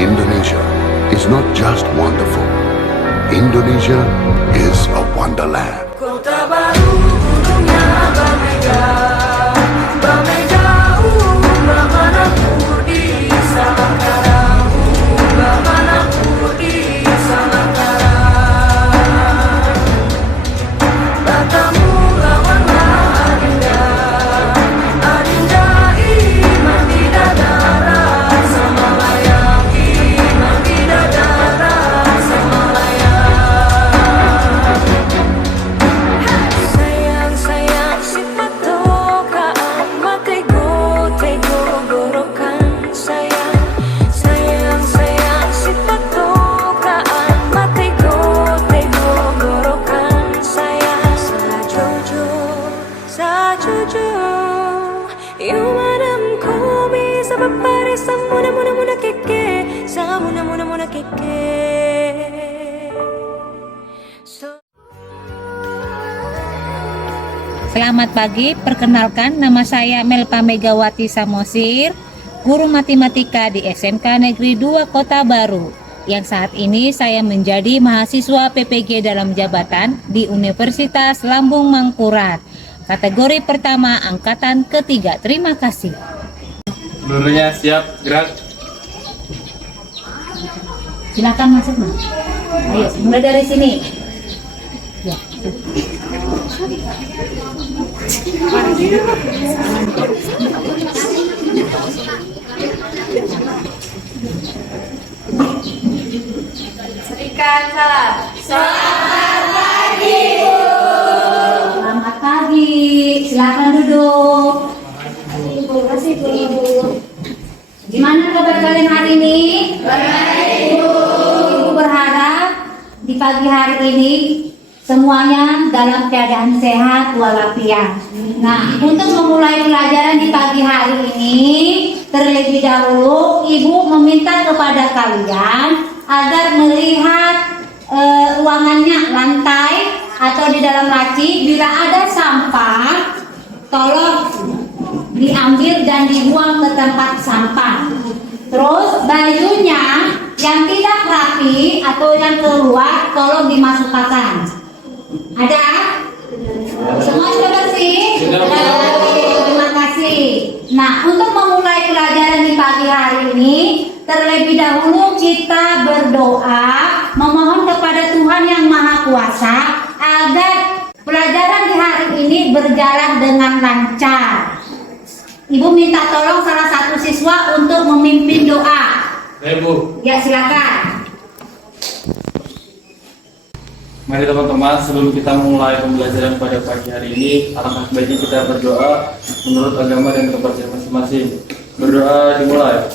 Indonesia is not just wonderful. Indonesia is a wonderland. Kota baru gunungnya Bamega, Bamega Bamana Purdi Samangkarang, Bamana Purdi Samangkarang. Batamu lawanlah Adinda, Adinda iman di dadara sama layang, iman di dadara sama layang. Sayang sayang si patokaan makai go tego gorokan sayang. Sayang sayang si patokaan makai go tego gorokan sayang. Sajojo you madam ko bisa papare sa muna muna muna keke sa muna muna muna keke. Selamat pagi, perkenalkan nama saya Melpa Megawati Samosir, guru matematika di SMK Negeri 2 Kota Baru, yang saat ini saya menjadi mahasiswa PPG dalam jabatan di Universitas Lambung Mangkurat, kategori pertama angkatan ketiga. Terima kasih. Gurunya siap, gerak. Silakan masuk, Mas. Ayo, mulai dari sini. Ya. Serikata. Selamat pagi, silakan duduk. Terima kasih Bu. Gimana kabar kalian hari ini? Baik, Bu. Ibu berharap di pagi hari ini semuanya dalam keadaan sehat walafiat. Nah, untuk memulai pelajaran di pagi hari ini, terlebih dahulu Ibu meminta kepada kalian agar melihat ruangannya, lantai atau di dalam laci. Bila ada sampah, tolong diambil dan dibuang ke tempat sampah. Terus bajunya yang tidak rapi atau yang keluar tolong dimasukkan. Ada? Semua sudah bersih? Terima kasih. Nah, untuk memulai pelajaran di pagi hari ini, terlebih dahulu kita berdoa memohon kepada Tuhan Yang Maha Kuasa agar pelajaran di hari ini berjalan dengan lancar. Ibu minta tolong salah satu siswa untuk memimpin doa. Bu. Ya, silakan. Mari teman-teman, sebelum kita mulai pembelajaran pada pagi hari ini, alangkah baiknya kita berdoa menurut agama dan kepercayaan masing-masing. Berdoa dimulai.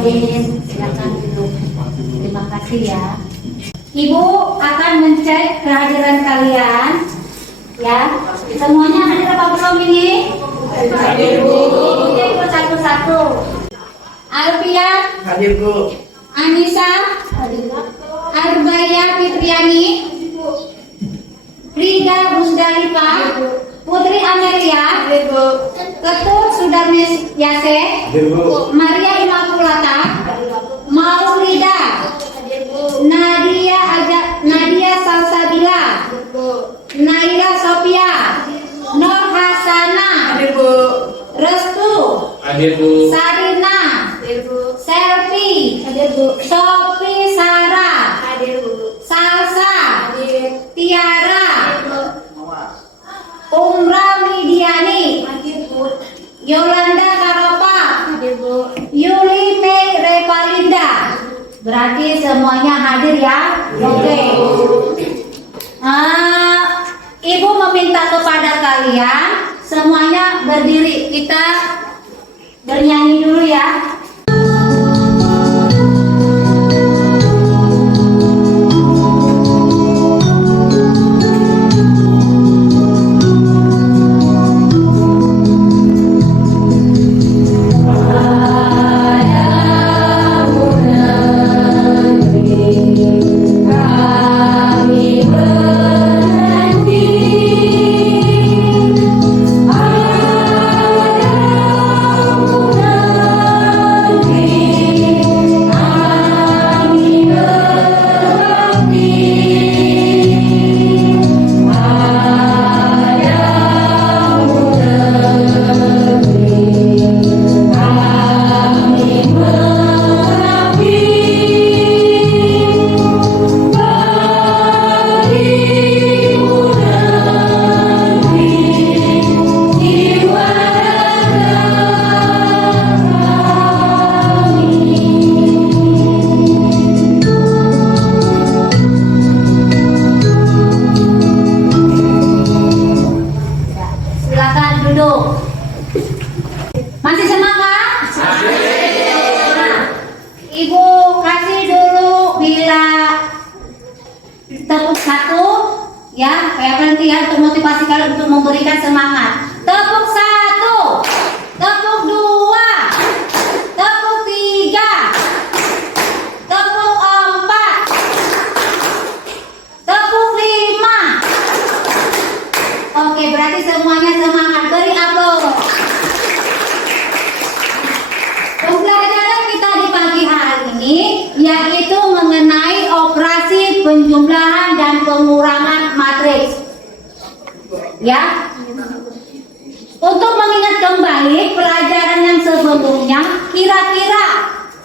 Silakan duduk. Terima kasih ya. Ibu akan mencek kehadiran kalian. Ya, semuanya hadir apa belum ini? Hadir, Bu. Cek satu-satu. Alfian, Hadir Bu. Anissa, Arbaya Fitriani, Rida Busdalifa, Putri Amelia, Ketut Sudarnes Yase, Hadir Bu. Maria Immaculata, Maulida, Nadia Salsabila, Naila Sofia, Nur Hasana, Hadir Bu. Restu, Hadir, Bu. Sarina, Selfie, Sofi Sarah, Salsa, Tiara, Umra Widiani, Yolanda Karopa, Yuli Mei Revalinda. Berarti semuanya hadir ya? Oke. semuanya berdiri. Kita bernyanyi dulu ya. Silakan duduk. Masih semangat? Nah, Ibu kasih dulu bila tepuk satu, ya, kayak berhenti ya untuk motivasi kalian untuk memberikan semangat. Tepuk satu, tepuk dua, tepuk tiga, tepuk empat, tepuk lima. Oke, berarti semuanya semangat. Beri aplaus. Pembelajaran kita di pagi hari ini yaitu mengenai operasi penjumlahan dan pengurangan matriks. Ya. Untuk mengingat kembali pelajaran yang sebelumnya, kira-kira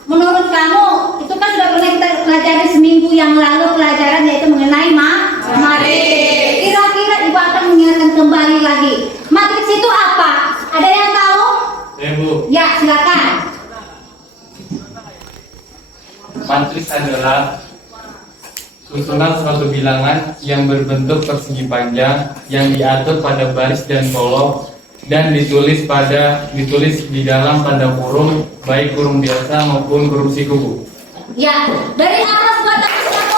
menurut kamu itu kan sudah pernah kita pelajari seminggu yang lalu pelajaran yaitu mengenai matriks. Kira-kira Ibu akan mengingatkan kembali lagi. Matriks itu apa? Ada yang tahu? Ya Bu, Ya, silakan. matriks adalah susunan suatu bilangan yang berbentuk persegi panjang yang diatur pada baris dan kolom dan ditulis di dalam tanda kurung, baik kurung biasa maupun kurung siku. Ya, dari atas buat teman-teman.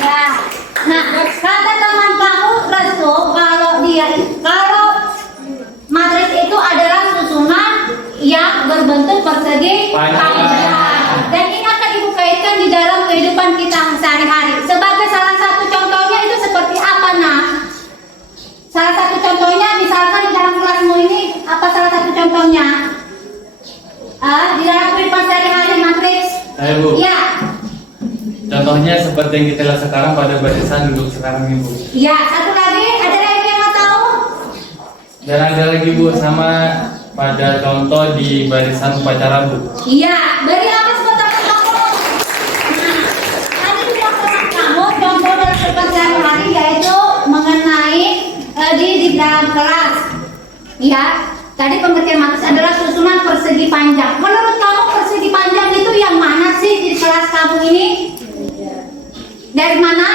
Ya. Nah, kata teman kamu Resto kalau matriks itu adalah susunan yang berbentuk persegi panjang. Dan ini akan Ibu kaitkan di dalam kehidupan kita sehari-hari. Sebagai salah satu contohnya itu seperti apa, Nak? Salah satu contohnya misalkan di dalam kelasmu ini apa salah satu contohnya? Di dalam kehidupan sehari-hari matriks. Ayo Bu. Ya. Contohnya seperti yang kita lihat sekarang pada barisan duduk sekarang ini Bu. Ya, satu lagi ada lagi yang mau tahu? Dan ada lagi Bu sama pada contoh di barisan upacara Bu. Iya, beri apa sebentar kamu? Nah, tadi bilang teman kamu contoh dalam kehidupan sehari-hari yaitu mengenai di dalam kelas. Ya, tadi pengertian matriks adalah susunan persegi panjang. Menurut kamu persegi panjang itu yang mana sih di kelas kamu ini? Dari mana?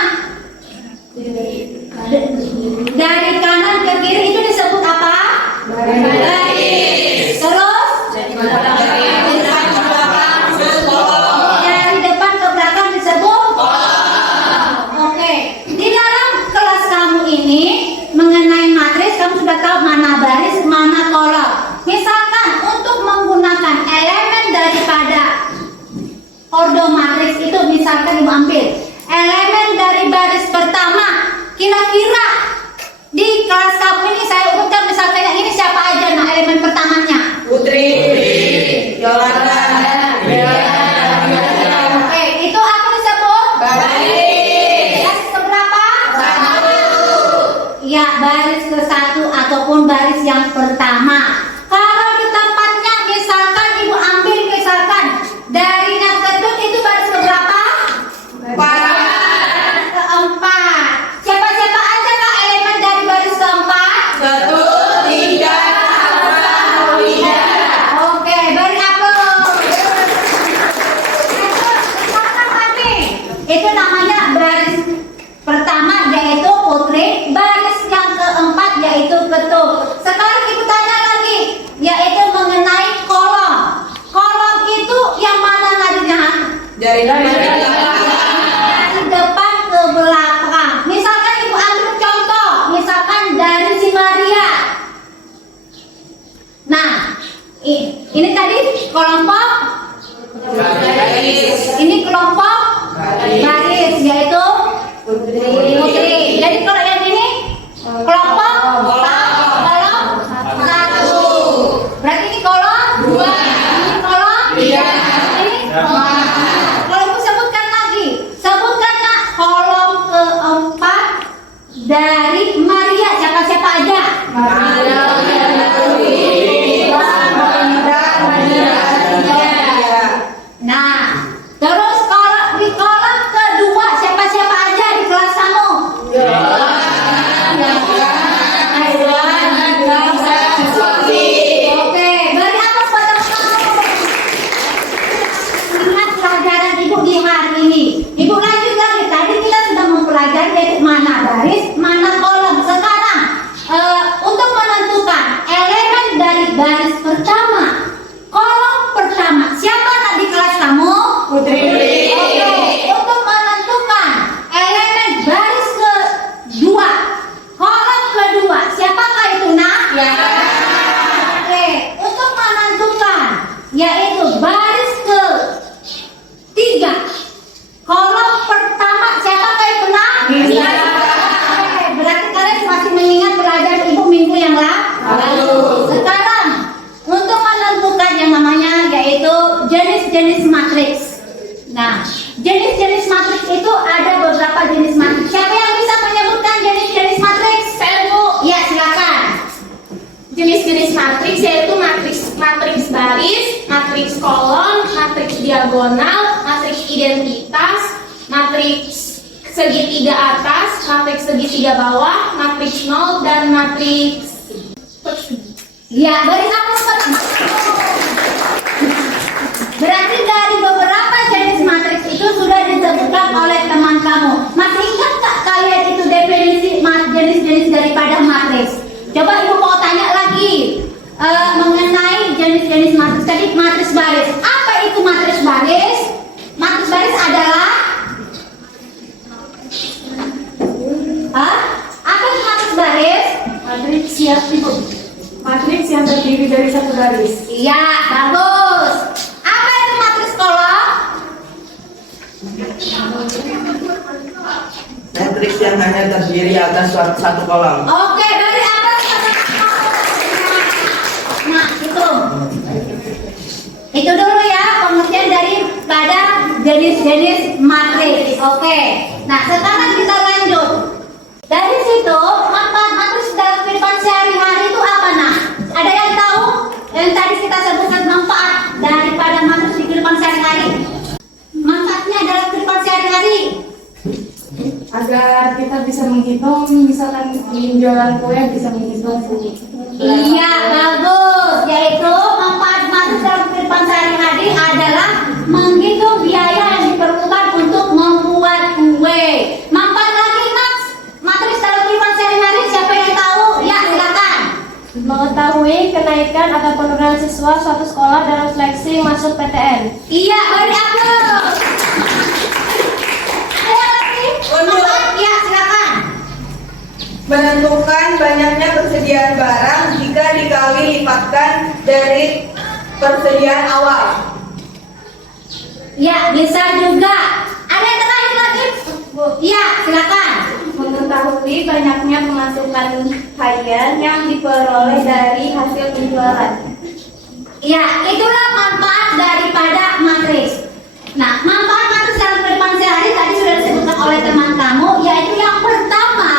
Dari kanan ke kiri itu disebut apa? Baris. Terus? Dari depan ke belakang disebut? Oke. Di dalam kelas kamu ini mengenai matriks kamu sudah tahu mana baris, mana kolom. Misalkan untuk menggunakan elemen daripada ordo matriks itu misalkan Ibu ambil elemen dari baris pertama, kira-kira di kelas kamu ini saya urutkan misalkan yang ini siapa aja nah elemen pertamanya? Putri, Yolanda, Oke, itu apa disebut? Baris. Baris keberapa? Satu. Ya, baris ke satu ataupun baris yang pertama. Kalau di tempatnya misalkan Ibu ambil misalkan dari yang kedua itu baris keberapa? Keempat. Siapa-siapa aja Kak elemen dari baris keempat? 1, 3, Oke, beri aplaus. Itu namanya baris pertama yaitu putri, baris yang keempat Dari depan ke belakang. Misalkan ibu ambil contoh, misalkan dari si Maria. Nah, ini tadi kelompok. Ini kelompok baris, yaitu putri. Jadi kalau yang ini kelompok kolom satu. Berarti ini kolom dua. Ini kolom tiga. Ini kolom. Kalau sebutkan lagi, sebutkan nak kolom keempat dari Maria, siapa-siapa aja? Nah, terus kalau di kolom kedua siapa-siapa aja di kelas kamu? Oke, beri apa pada kamu? Ingat pelajaran ibu di hari ini. Ibu lanjut lagi. Tadi kita sudah mempelajari yaitu mana baris, mana kolom. Sekarang untuk menentukan elemen dari baris pertama, kolom pertama, siapa nak di kelas kamu? Putri. Oke, untuk menentukan elemen baris kedua, kolom kedua, siapakah itu nak? Oke, untuk menentukan yaitu baris ketiga, kolom pertama, siapakah itu nak? Oke, berarti kalian masih mengingat pelajaran ibu minggu yang lalu. Sekarang untuk menentukan yang namanya yaitu jenis-jenis matriks. Nah, jenis-jenis matriks itu ada beberapa jenis matriks. Siapa yang bisa menyebutkan jenis-jenis matriks? Saya Bu. Ya, silakan. Jenis-jenis matriks yaitu matriks baris, matriks kolom, matriks diagonal, matriks identitas, matriks segitiga atas, matriks segitiga bawah, matriks nol, dan matriks persegi. Ya, beri apa? Berarti dari beberapa jenis matriks itu sudah disebutkan oleh teman kamu. Masih ingat tak kalian itu definisi jenis-jenis daripada matriks? Coba ibu mau tanya lagi mengenai jenis-jenis matriks. Tadi matriks baris. Apa itu matriks baris? Matriks baris adalah apa itu matriks baris? Matriks yang terdiri dari satu baris. Iya, bagus. Apa itu matriks kolom? Matriks yang hanya terdiri atas satu kolom. Oke, dari apa? Nah, itu dulu ya pengertian daripada jenis-jenis matriks. Oke. Nah, sekarang kita lanjut. Dari situ, manfaat matriks dalam kehidupan sehari-hari itu apa, nah? Ada yang tahu? Yang tadi kita sebutkan manfaat daripada matriks di kehidupan sehari-hari. Manfaatnya dalam kehidupan sehari-hari. Agar kita bisa menghitung, misalkan jualan kue bisa menghitung Iya, bagus. Yaitu manfaat matriks dalam kehidupan sehari-hari adalah menghitung biaya yang diperlukan untuk membuat kue. Manfaat lagi, Mas. Matriks dalam kehidupan sehari-hari siapa yang tahu? Ya, silakan. mengetahui kenaikan atau penurunan siswa suatu sekolah dalam seleksi masuk PTN. Iya, beri aplaus. Ada lagi? Manfaat? Ya, silakan. Menentukan banyaknya persediaan barang jika dikali lipatkan dari persediaan awal. Ya, bisa juga. Ada yang terakhir lagi? Iya, silakan. Mengetahui banyaknya pemasukan harian yang diperoleh dari hasil penjualan. Ya, itulah manfaat daripada matriks. Nah, manfaat matriks dalam kehidupan sehari tadi sudah disebutkan oleh teman kamu, yaitu yang pertama,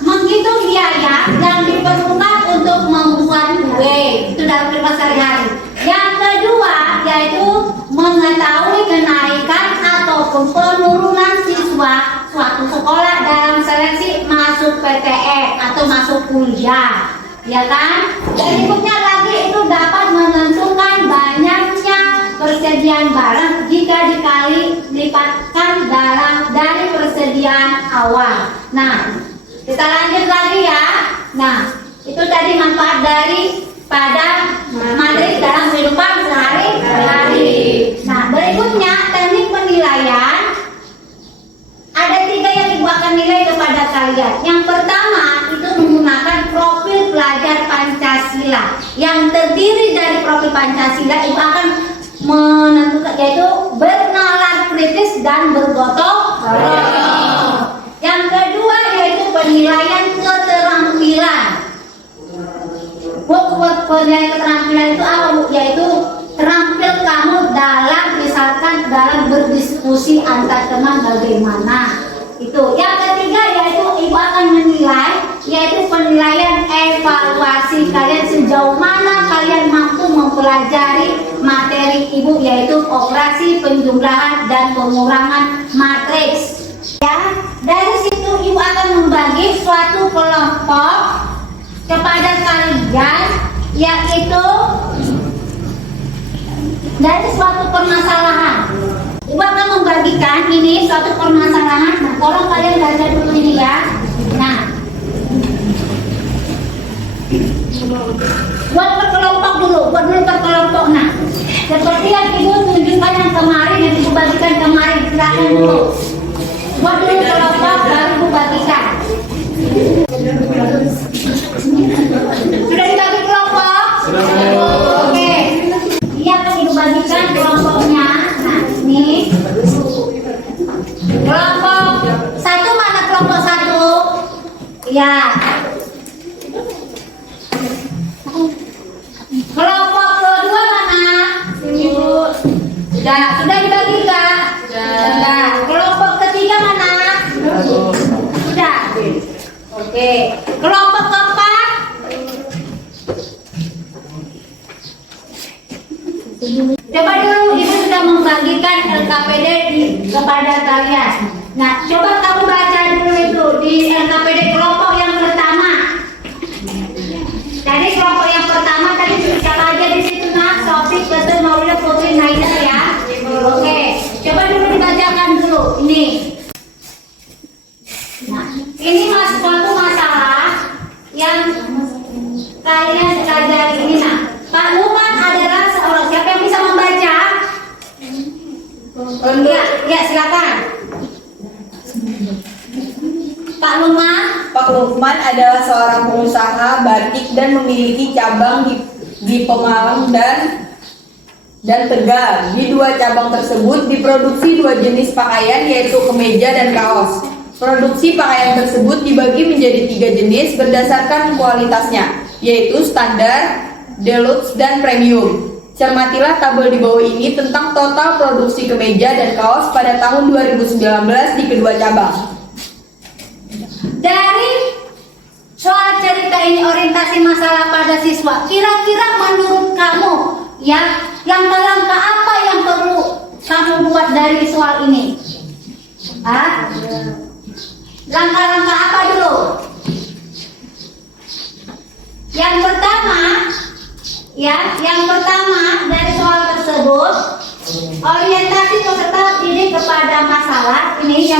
menghitung biaya yang diperlukan untuk membuat kue. Itu dalam kehidupan sehari-hari. Yang kedua, yaitu mengetahui kenaikan ataupun penurunan siswa suatu sekolah dalam seleksi masuk PTN atau masuk kuliah, ya kan? Berikutnya lagi itu dapat menentukan banyaknya persediaan barang jika dikali lipatkan dari persediaan awal. Nah, kita lanjut lagi ya. Nah, itu tadi manfaat daripada matriks dalam kehidupan sehari-hari. Nah, berikutnya teknik penilaian nilai kepada kalian. Yang pertama itu menggunakan profil pelajar Pancasila yang terdiri dari profil Pancasila itu akan menentukan yaitu bernalar kritis dan bergotong royong. Yang kedua yaitu penilaian keterampilan. Penilaian keterampilan itu apa Bu? Yaitu terampil kamu dalam misalkan dalam berdiskusi antar teman bagaimana. Itu. Yang ketiga yaitu ibu akan menilai yaitu penilaian evaluasi kalian sejauh mana kalian mampu mempelajari materi ibu yaitu operasi penjumlahan dan pengurangan matriks. Ya, dari situ ibu akan membagi suatu kelompok kepada kalian yaitu dari suatu permasalahan. Ibu akan membagikan ini suatu permasalahan. Nah, tolong kalian baca dulu ini ya. Nah, buat per kelompok dulu, buat dulu per kelompok. Nah, seperti yang ibu tunjukkan yang kemarin, yang ibu bagikan kemarin, silakan dulu. Buat dulu kelompok, baru ibu bagikan. Sudah dibagi kelompok? Oke. Ini akan ibu bagikan kelompoknya. Nah, ini kelompok satu, mana kelompok satu? Ya. Kelompok kedua mana? Ini Bu. Sudah dibagi Kak? Sudah. Kelompok ketiga mana? Sudah. Oke. Kelompok keempat? Coba dulu ibu sudah membagikan LKPD kepada kalian. Nah, coba kamu baca dulu itu di LKPD kelompok yang pertama. Jadi kelompok yang pertama tadi siapa aja di situ nak? Sofi, Ketul, Maulida, Putri, Naida ya. Oke, coba dulu dibacakan dulu ini. Nah, ini suatu masalah yang kalian pelajari ini nak. Pak Luman adalah seorang, siapa yang bisa membaca? Ya silakan. Pak Luman adalah seorang pengusaha batik dan memiliki cabang di Pemalang dan Tegal. Di dua cabang tersebut diproduksi dua jenis pakaian yaitu kemeja dan kaos. Produksi pakaian tersebut dibagi menjadi 3 jenis berdasarkan kualitasnya, yaitu standar, deluxe, dan premium. Cermatilah tabel di bawah ini tentang total produksi kemeja dan kaos pada tahun 2019 di kedua cabang. Dari soal cerita ini orientasi masalah pada siswa, kira-kira menurut kamu ya langkah-langkah apa yang perlu kamu buat dari soal ini? Langkah-langkah apa dulu? Yang pertama dari soal tersebut orientasi peserta didik kepada masalah ini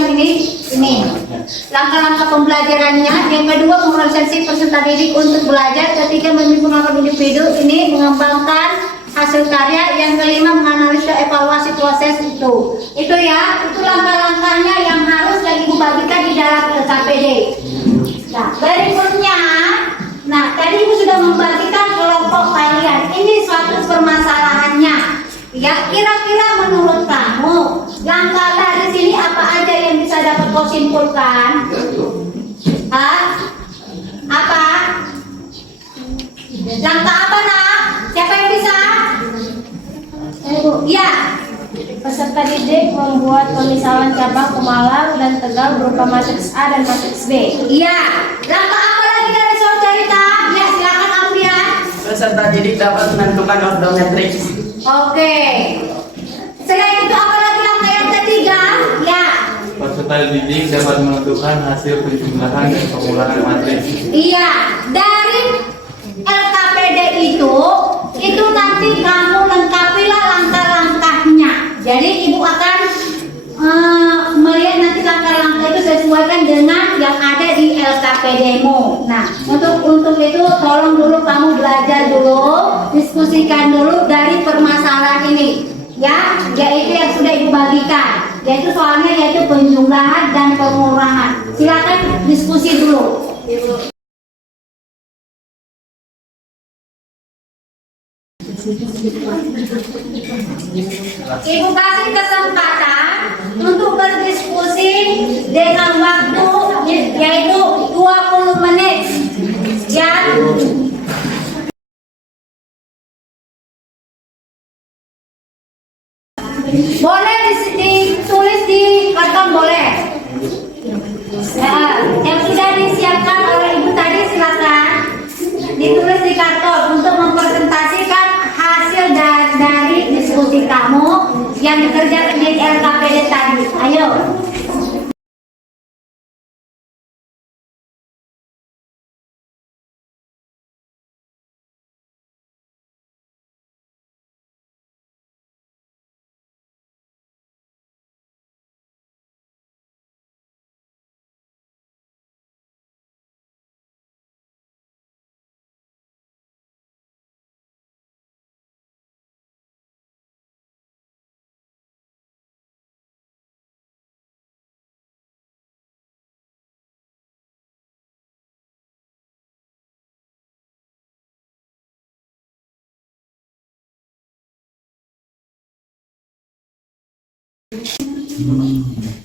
langkah-langkah pembelajarannya. Yang kedua mengorganisasi peserta didik untuk belajar. Ketiga menyempurnakan individu ini mengembangkan hasil karya. Yang kelima menganalisa evaluasi proses itu ya, itu langkah-langkahnya yang harus ibu bagikan di dalam LKPD. Nah, berikutnya, tadi ibu sudah membagikan kelompok kalian. Ini suatu permasalahannya. Ya, kira-kira menurut kamu langkah dari sini apa aja yang bisa dapat kau simpulkan? Apa? Langkah apa nak? Siapa yang bisa? Ya. Peserta didik membuat pemisahan cabang Pemalang dan Tegal berupa matriks A dan matriks B. Iya. Langkah apa lagi dari soal cerita? Ya, silakan Alfian. Peserta didik dapat menentukan ordometriks. Oke. Selain itu apa lagi langkah yang ketiga? Ya. Peserta didik dapat menentukan hasil penjumlahan dan pengulangan matriks. Iya. Dari LKPD itu nanti kamu lengkapilah langkah-langkahnya. Jadi ibu akan melihat nanti langkah-langkah itu sesuaikan dengan yang ada di LKPD-mu. Nah, untuk itu tolong dulu kamu belajar dulu, diskusikan dulu dari permasalahan ini, ya, yaitu yang sudah ibu bagikan. yaitu soalnya yaitu penjumlahan dan pengurangan. Silakan diskusi dulu. Ibu kasih kesempatan untuk berdiskusi dengan waktu yaitu 20 menit. Ya. Boleh ditulis di karton boleh. Yang sudah disiapkan oleh ibu tadi silakan ditulis di karton untuk mempresentasikan hasil dari diskusi kamu yang dikerjakan di LKPD tadi. Ayo.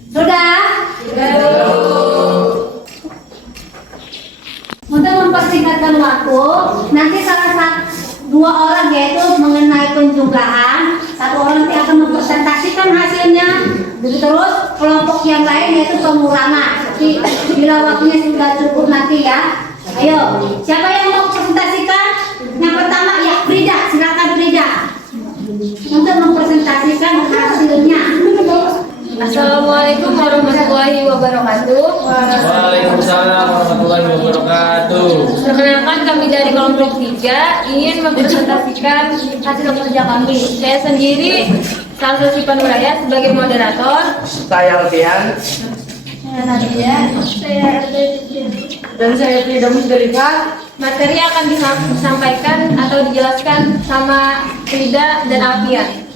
Sudah? Untuk mempersingkatkan waktu, nanti dua orang yaitu mengenai penjumlahan, satu orang nanti akan mempresentasikan hasilnya, terus kelompok yang lain yaitu pengurangan. Jadi bila waktunya sudah cukup nanti ya. Ayo, siapa yang mau presentasikan? Yang pertama ya Frida, silakan Frida untuk mempresentasikan hasilnya. Assalamualaikum warahmatullahi wabarakatuh. Waalaikumsalam warahmatullahi wabarakatuh. Perkenalkan, kami dari kelompok 3 ingin mempresentasikan hasil kerja kami. Saya sendiri Salsa Sipanuraya sebagai moderator. Saya Alfian. Saya Nadia. Saya Dan saya Frida Musdalifah. materi akan disampaikan atau dijelaskan sama Frida dan Alfian.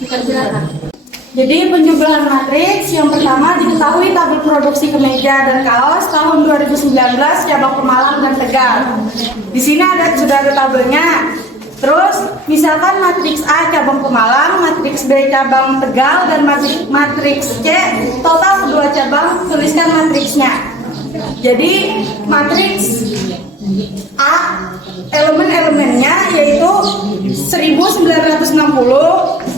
Silakan. Jadi penjumlahan matriks yang pertama diketahui tabel produksi kemeja dan kaos tahun 2019 cabang Pemalang dan Tegal. Di sini sudah ada tabelnya. Terus misalkan matriks A cabang Pemalang, matriks B cabang Tegal dan matriks C total kedua cabang, tuliskan matriksnya. Jadi matriks A elemen-elemennya yaitu 1960,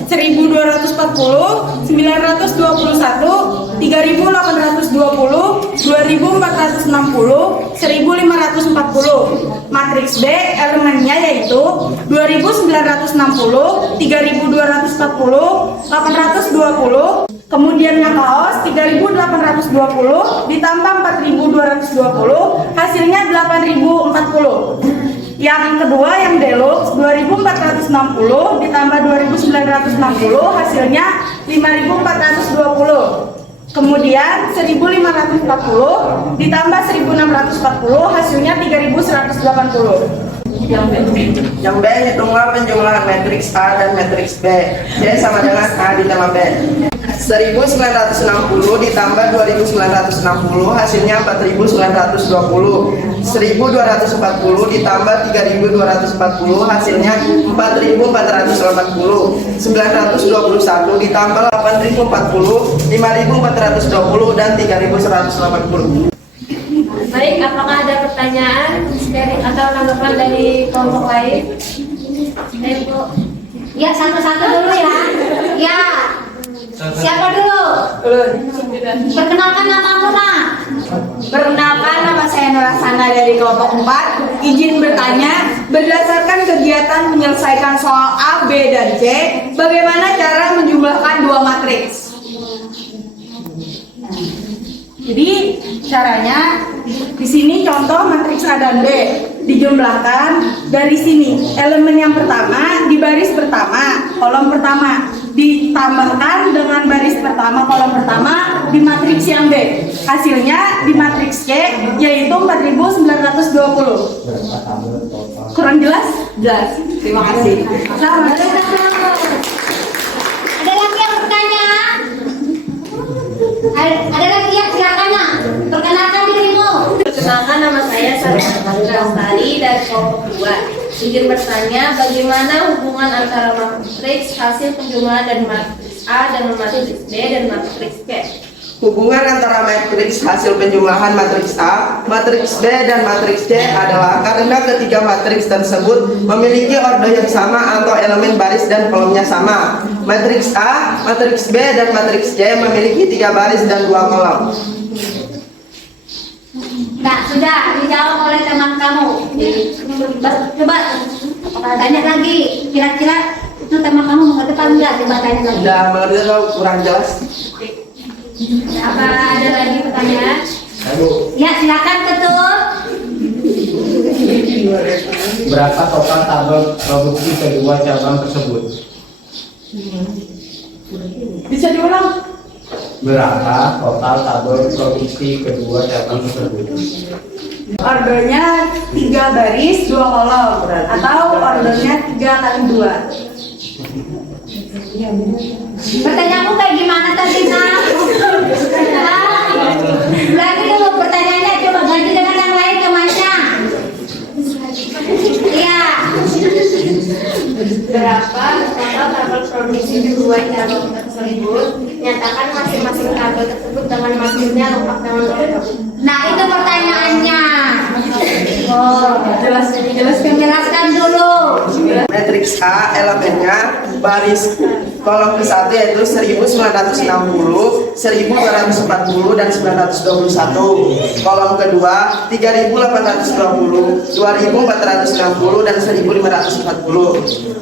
1240, 921, 3820, 2460, 1540. Matriks B elemennya yaitu 2960, 3240, 820. Kemudian yang kaos 3820 ditambah 4220 hasilnya 8040. Yang kedua yang deluxe 2460 ditambah 2960 hasilnya 5420. Kemudian 1540 ditambah 1640 hasilnya 3180. Yang B hitunglah penjumlahan matriks A dan matriks B. C sama dengan A ditambah B. 1960 ditambah 2960 hasilnya 4920. 1240 ditambah 3240 hasilnya 4480. 921 ditambah 8040, 5420 dan 3180. Baik, apakah ada pertanyaan atau tanggapan dari kelompok lain? Bu. Ya satu-satu dulu ya. Ya. Siapa dulu? Perkenalkan namamu nak. Perkenalkan, nama saya Nur Hasanah dari kelompok 4. Izin bertanya, berdasarkan kegiatan menyelesaikan soal A, B, dan C, bagaimana cara menjumlahkan dua matriks? Jadi caranya di sini contoh matriks A dan B dijumlahkan dari sini. Elemen yang pertama di baris pertama, kolom pertama ditambahkan dengan baris pertama, kolom pertama di matriks yang B. Hasilnya di matriks C yaitu 4920. Kurang jelas? Jelas. Terima kasih. Selamat. Ada lagi yang bertanya? Ada lagi ya, silakan nak. Perkenalkan dirimu. Perkenalkan, nama saya Sarah Lestari dari kelompok 2. Izin bertanya, bagaimana hubungan antara matriks hasil penjumlahan dari matriks A dengan matriks B dan matriks B? Hubungan antara matriks hasil penjumlahan matriks A, matriks B, dan matriks C adalah karena ketiga matriks tersebut memiliki ordo yang sama atau elemen baris dan kolomnya sama. Matriks A, matriks B, dan matriks C memiliki 3 baris dan 2 kolom. Nah, sudah dijawab oleh teman kamu. Coba tanya lagi. Kira-kira itu teman kamu mengerti apa enggak? Coba tanya lagi. Udah mengerti atau kurang jelas? Apa ada lagi pertanyaan? Ya, silakan Ketua. Berapa total tabel produksi kedua cabang tersebut? Bisa diulang? Berapa total tabel produksi kedua cabang tersebut? Ordernya 3 baris 2 kolom atau ordernya 3 kali 2. Pertanyaanmu kayak gimana tadi, Nak? Lagi dulu pertanyaannya, coba ganti dengan yang lain temannya. Iya. Berapa total tabel produksi kedua cabang tersebut? Nyatakan masing-masing tabel tersebut dengan maksudnya lengkap dengan lengkap. Nah, itu pertanyaannya. Oh, jelaskan dulu. Matriks A elemennya baris kolom ke-1 yaitu 1960, 1240, dan 921. Kolom kedua 3820, 2460, dan 1540.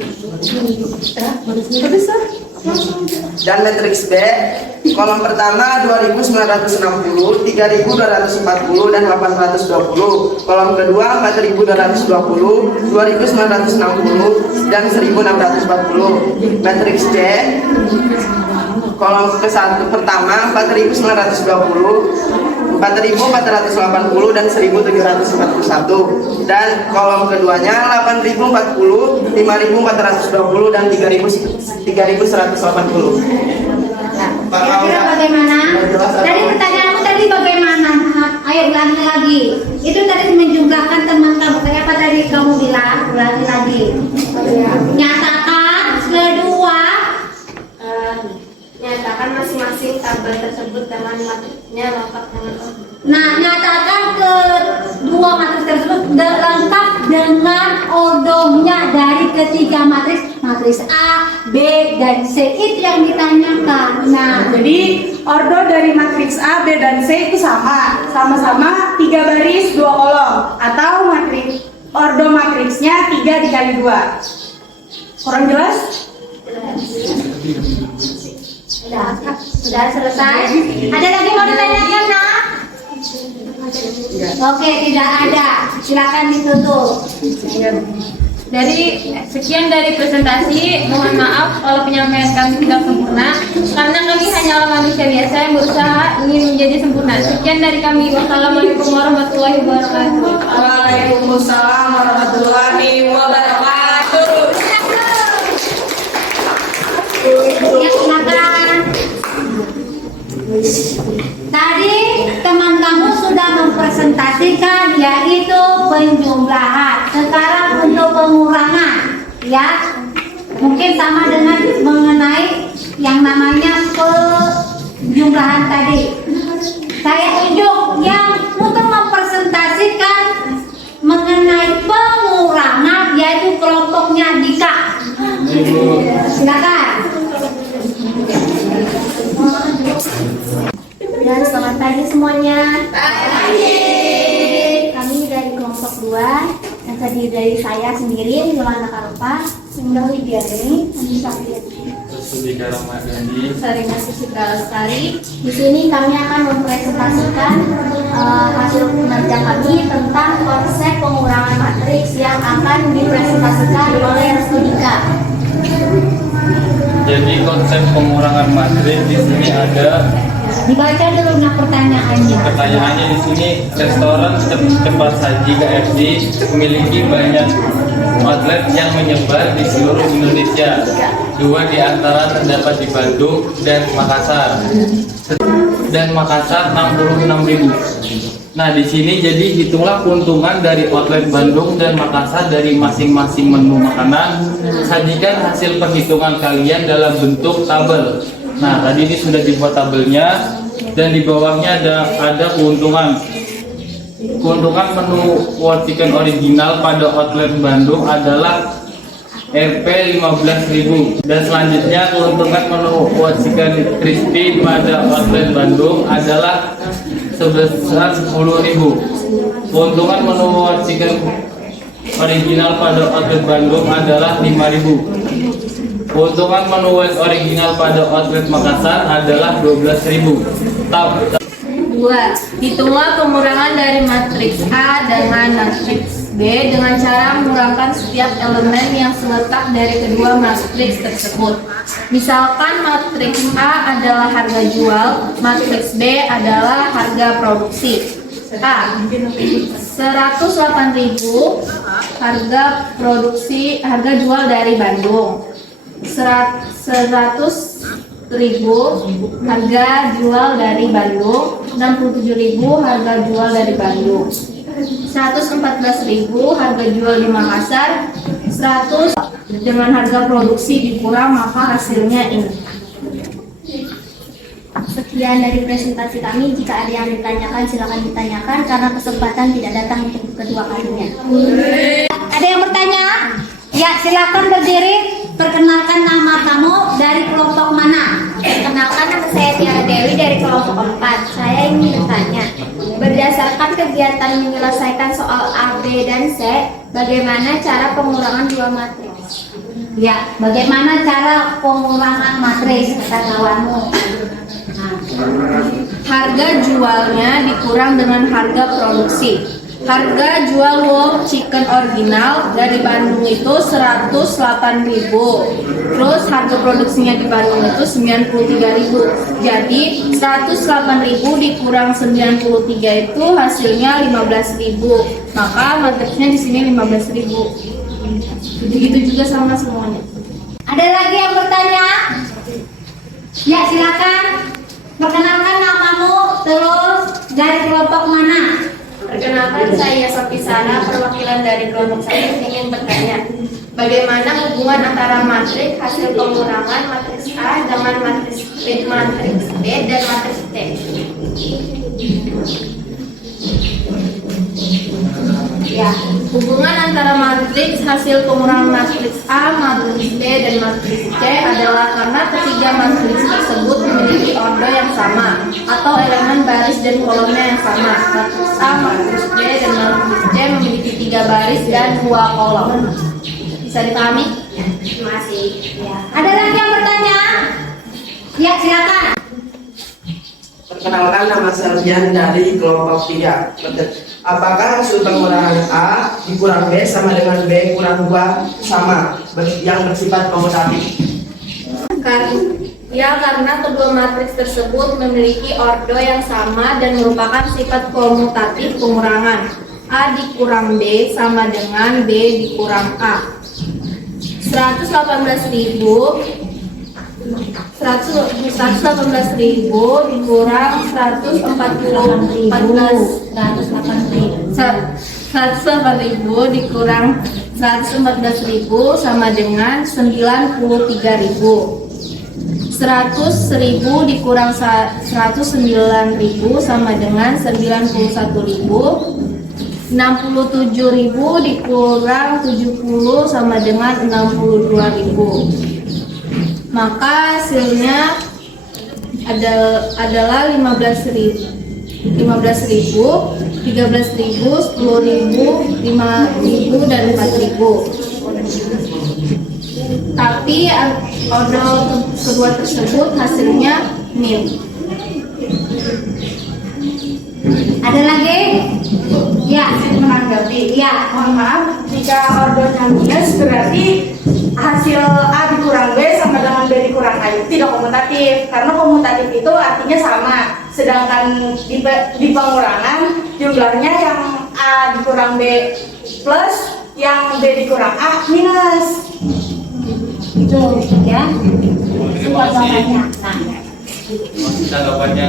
Dan matriks B kolom pertama 2960, 3240, dan 820. Kolom kedua 4220, 2960, dan 1640. Matriks C kolom ke-1 pertama 4920, 4480, dan 1741. Dan kolom keduanya 8040, 5420, dan 3180. Kira-kira bagaimana? Tadi pertanyaanmu tadi bagaimana? Ayo ulangi lagi. Itu tadi menjumlahkan teman kamu. Kayak apa tadi kamu bilang? Ulangi lagi. Nyatakan kedua. Nyatakan masing-masing tabel tersebut dengan matriksnya lengkap dengan lengkap. Nah, nyatakan kedua matriks tersebut lengkap dengan ordonya dari ketiga matriks. Matriks A, B, dan C. Itu yang ditanyakan. Nah, Jadi ordo dari matriks A, B, dan C itu sama-sama 3 baris 2 kolom atau ordo matriksnya 3 dikali 2. Kurang jelas? sudah selesai. Ada lagi mau ditanyakan, Nak? Oke, tidak ada. Silakan ditutup. Sekian dari presentasi. Mohon maaf kalau penyampaian kami tidak sempurna karena kami hanyalah manusia biasa yang berusaha ingin menjadi sempurna. Sekian dari kami. Wassalamualaikum warahmatullahi wabarakatuh. Waalaikumsalam warahmatullahi wabarakatuh. Ya, silakan. Tadi teman kamu sudah mempresentasikan yaitu penjumlahan. Sekarang untuk pengurangan, ya mungkin sama dengan mengenai yang namanya penjumlahan tadi. Saya tunjuk yang untuk mempresentasikan mengenai pengurangan yaitu kelompoknya Dika. Silakan. Dan selamat pagi semuanya. Kami dari kelompok 2 yang terdiri dari saya sendiri, Yolanda Karupa, Sunda Widiani, Andi Safiati, Sudika Ramadhani, Sarina Susitra Lestari. Di sini kami akan mempresentasikan hasil kinerja kami tentang konsep pengurangan matriks yang akan dipresentasikan oleh Sudika. Jadi konsep pengurangan matriks di sini ada. Dibaca dulu pertanyaannya. Pertanyaannya di sini, restoran tempat saji KFC memiliki banyak outlet yang menyebar di seluruh Indonesia. 2 di antara terdapat di Bandung dan Makassar. 66.000. Nah, di sini jadi hitunglah keuntungan dari outlet Bandung dan Makassar dari masing-masing menu makanan. Sajikan hasil perhitungan kalian dalam bentuk tabel. Nah, tadi ini sudah dibuat tabelnya dan di bawahnya ada keuntungan. Keuntungan menu World Chicken original pada outlet Bandung adalah Rp 15.000 dan selanjutnya keuntungan menu World Chicken Crispy pada outlet Bandung adalah sebesar 10.000. Keuntungan menu World Chicken original pada outlet Bandung adalah 5.000. Keuntungan menu World original pada outlet Makassar adalah 12.000. 2. Hitunglah pengurangan dari matriks A dengan matriks B dengan cara mengurangkan setiap elemen yang seletak dari kedua matriks tersebut. Misalkan matriks A adalah harga jual, matriks B adalah harga produksi. A. 108.000 harga jual dari Bandung. 100.000 harga jual dari Bandung, 67.000 harga jual dari Bandung, 114.000 harga jual di Makassar, 100 dengan harga produksi dikurang maka hasilnya ini. Sekian dari presentasi kami. Jika ada yang ditanyakan, silakan ditanyakan karena kesempatan tidak datang untuk kedua kalinya. Ada yang bertanya? Ya, silakan berdiri. Perkenalkan nama kamu, dari kelompok mana? Perkenalkan, nama saya Tiara Dewi dari kelompok 4. Saya ingin bertanya, berdasarkan kegiatan menyelesaikan soal A, B, dan C, bagaimana cara pengurangan dua matriks? Ya, bagaimana cara pengurangan matriks kata lawanmu? Harga jualnya dikurang dengan harga produksi. Harga jual World Chicken original dari Bandung itu 108.000. Terus harga produksinya di Bandung itu 93.000. Jadi 108.000 dikurang 93 itu hasilnya 15.000. Maka matriksnya di sini 15.000. Begitu juga sama semuanya. Ada lagi yang bertanya? Ya, silakan. Perkenalkan namamu, terus dari kelompok mana? Perkenalkan, saya Sofi Sana, perwakilan dari kelompok 1 ingin bertanya, bagaimana hubungan antara matriks hasil pengurangan matriks A dengan matriks B dan matriks T? Ya, hubungan antara matriks hasil pengurangan matriks A, matriks B, dan matriks C adalah karena ketiga matriks tersebut memiliki ordo yang sama atau elemen baris dan kolomnya yang sama. Matriks A, matriks B, dan matriks C memiliki 3 baris dan 2 kolom. Bisa dipahami? Terima kasih. Ya. Ada lagi yang bertanya? Ya, silakan. Perkenalkan, nama Selvian dari kelompok 3. Apakah hasil pengurangan A dikurang B sama dengan B kurang 2 sama yang bersifat komutatif? Karena kedua matriks tersebut memiliki ordo yang sama dan merupakan sifat komutatif pengurangan. A dikurang B sama dengan B dikurang A. 118.000 dikurang 108.000 dikurang 114.000 sama dengan 93.000. 100.000 dikurang 109.000 sama dengan 91.000. 67.000 dikurang 70 sama dengan 62.000. Maka hasilnya adalah 15.000, 13.000, 10.000, 5.000, dan 4.000. Tapi ordo kedua tersebut hasilnya nil. Ada lagi? Ya, Menanggapi, ya. mohon maaf, jika ordonya minus berarti hasil A dikurang B sama dengan B dikurang A itu tidak komutatif, karena komutatif itu artinya sama, sedangkan di pengurangan jumlahnya yang A dikurang B plus yang B dikurang A minus. Itu ya. Terima Itu kasih. jawabannya. Nah, Tanggapannya.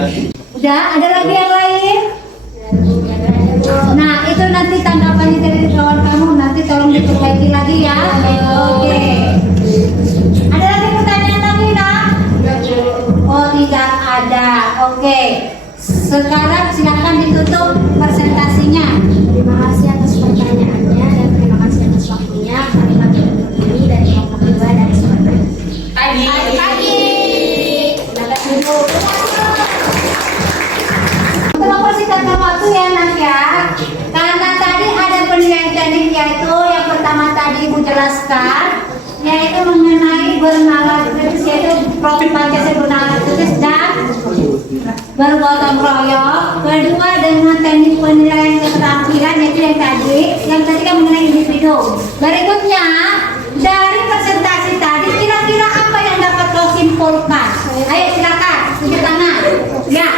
udah ada lagi yang lain? Nah, itu nanti tanggapannya dari kawan kamu nanti tolong diperbaiki lagi ya. Oke. Ada lagi pertanyaan lagi, Nak? Oh, tidak ada. Oke. Sekarang silakan ditutup presentasinya. Terima kasih atas pertanyaannya dan terima kasih atas waktunya. Kami pagi ini dari kelompok 2 dari Sumatera. Pagi. Silakan duduk. Untuk mempersingkatkan waktu ya, Nak ya. Karena tadi ada penilaian teknik yaitu yang pertama tadi Ibu jelaskan yaitu mengenai bernalar kritis yaitu profil Pancasila bernalar kritis dan bergotong royong. Kedua dengan teknik penilaian keterampilan yaitu yang tadi kan mengenai individu. Berikutnya dari presentasi tadi kira-kira apa yang dapat kau simpulkan? Ayo silakan tunjuk tangan. Ya.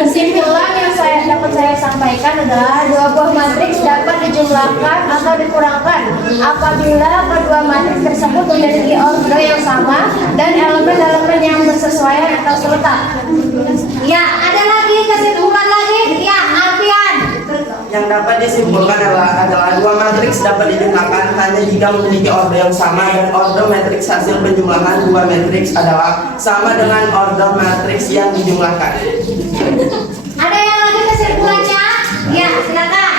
Kesimpulan yang dapat saya sampaikan adalah dua buah matriks dapat dijumlahkan atau dikurangkan apabila kedua matriks tersebut memiliki order yang sama dan elemen-elemen yang bersesuaian atau serupa. Ya, ada lagi kesimpulan lagi? Ya, Alfian. Yang dapat disimpulkan adalah dua matriks dapat dijumlahkan hanya jika memiliki order yang sama dan order matriks hasil penjumlahan dua matriks adalah sama dengan order matriks yang dijumlahkan. Ada yang lagi kesimpulannya? Ya, silakan.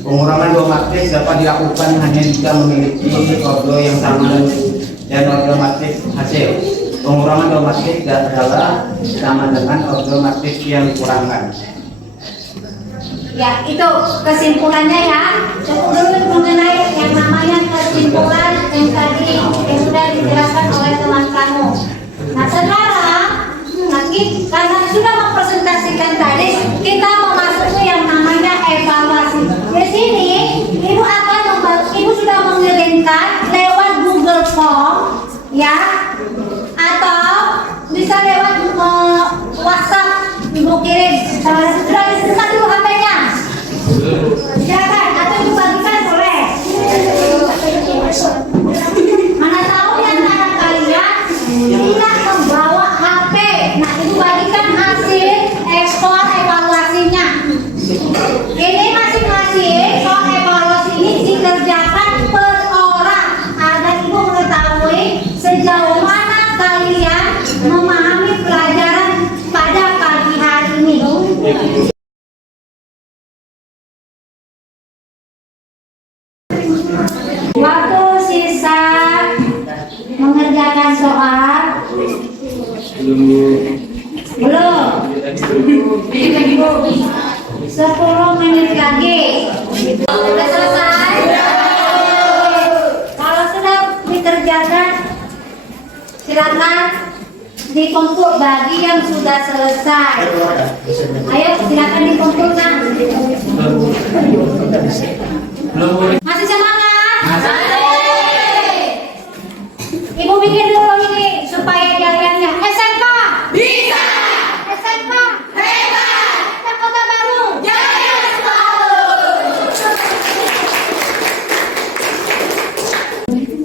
Pengurangan dua matriks dapat dilakukan hanya jika memiliki order yang sama dan order matriks hasil. Pengurangan dua matriks adalah sama dengan order matriks yang dikurangkan. Ya, itu kesimpulannya ya. Cukup dulu mengenai yang namanya kesimpulan yang tadi yang sudah dijelaskan oleh teman kamu. Nah, sekarang lagi karena sudah mempresentasikan tadi, kita memasuki yang namanya evaluasi. Di sini, Ibu sudah mengirimkan lewat Google Form, ya, atau bisa lewat WhatsApp Ibu kirim. Sudah diserahkan dulu HP-nya. Silakan, atau dibagikan boleh. Mana tahu yang anak kalian tidak membawa HP. Nah, Ibu bagikan hasil ekspor evaluasinya. Ini masing-masing soal evaluasi ini dikerjakan per orang agar Ibu mengetahui sejauh mana kalian memahami pelajaran pada pagi hari ini. Waktu sisa mengerjakan soal belum 10 menit lagi. Sudah selesai? Kalau sudah dikerjakan silakan dikumpul bagi yang sudah selesai. Ayo silakan dikumpulkan. Masih semangat? Ibu bikin dulu ini supaya kaliannya SMK bisa, SMK hebat, Kota Baru jaya selalu.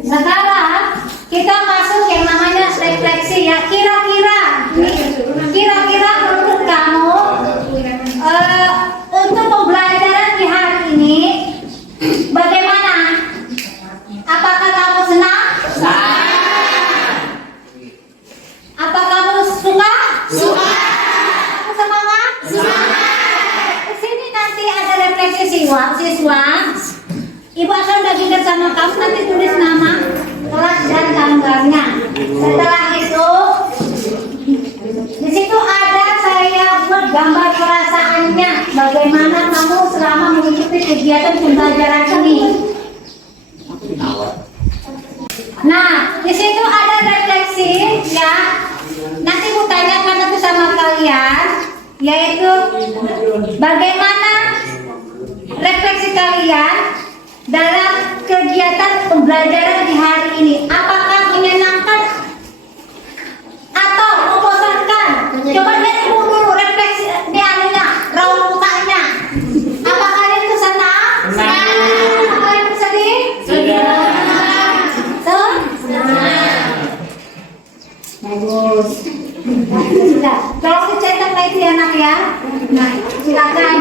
Sekarang kita masuk yang namanya refleksi ya. Kira-kira menurut kamu untuk pembelajaran di hari ini bagaimana? Apakah kamu senang? Apa kamu suka? Kamu semangat? Di sini nanti ada refleksi siswa. Ibu akan bagikan sama kamu, nanti tulis nama, kelas dan tanggalnya. Setelah itu, di situ ada saya buat gambar perasaannya, bagaimana kamu selama mengikuti kegiatan pembelajaran ini. Nah, di situ ada refleksi ya. Nanti Bu tanyakan itu sama kalian, yaitu bagaimana refleksi kalian dalam kegiatan pembelajaran di hari ini. Apakah menyenangkan atau membosankan? Coba lihat dulu refleksi di anunya, raut mukanya. Apakah permisi anak ya. Nah, silakan.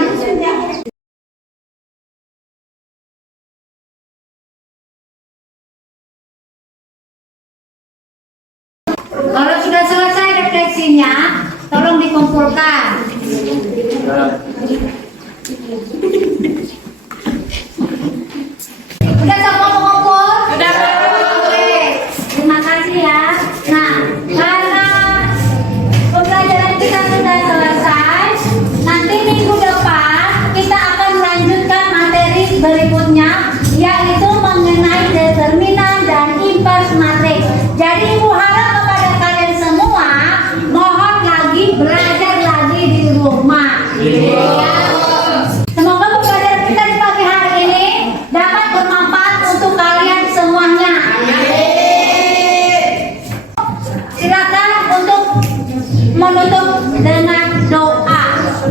Kalau sudah selesai refleksinya, tolong dikumpulkan. Udah semua mengumpul? Sudah. Oke, terima kasih ya. Nah, karena pembelajaran kita sudah selesai, nanti minggu depan kita akan melanjutkan materi berikutnya, yaitu mengenai determinan dan inverse matrix. Jadi Ibu harap kepada kalian semua, mohon lagi belajar lagi di rumah. Semoga pembelajaran kita di pagi hari ini dapat bermanfaat untuk kalian semuanya. Silakan untuk menutup dengan doa.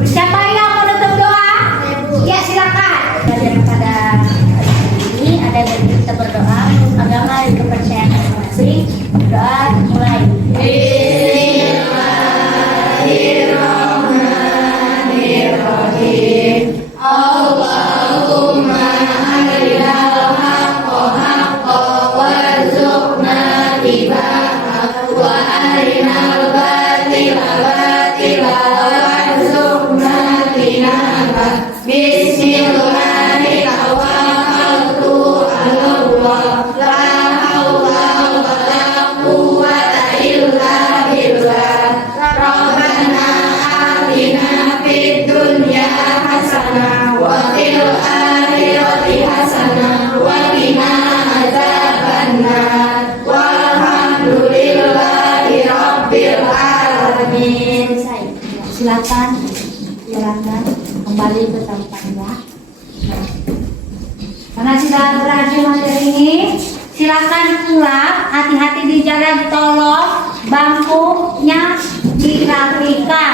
Siapa yang menutup doa? Ya, silakan. Pada ini ada bagi kita berdoa agama dan kepercayaan masing-masing. Doa mulai. Silakan kembali ke tempatnya. Karena sudah berakhir materi ini, silakan pulang. Hati-hati di jalan, tolong bangkunya dirapikan.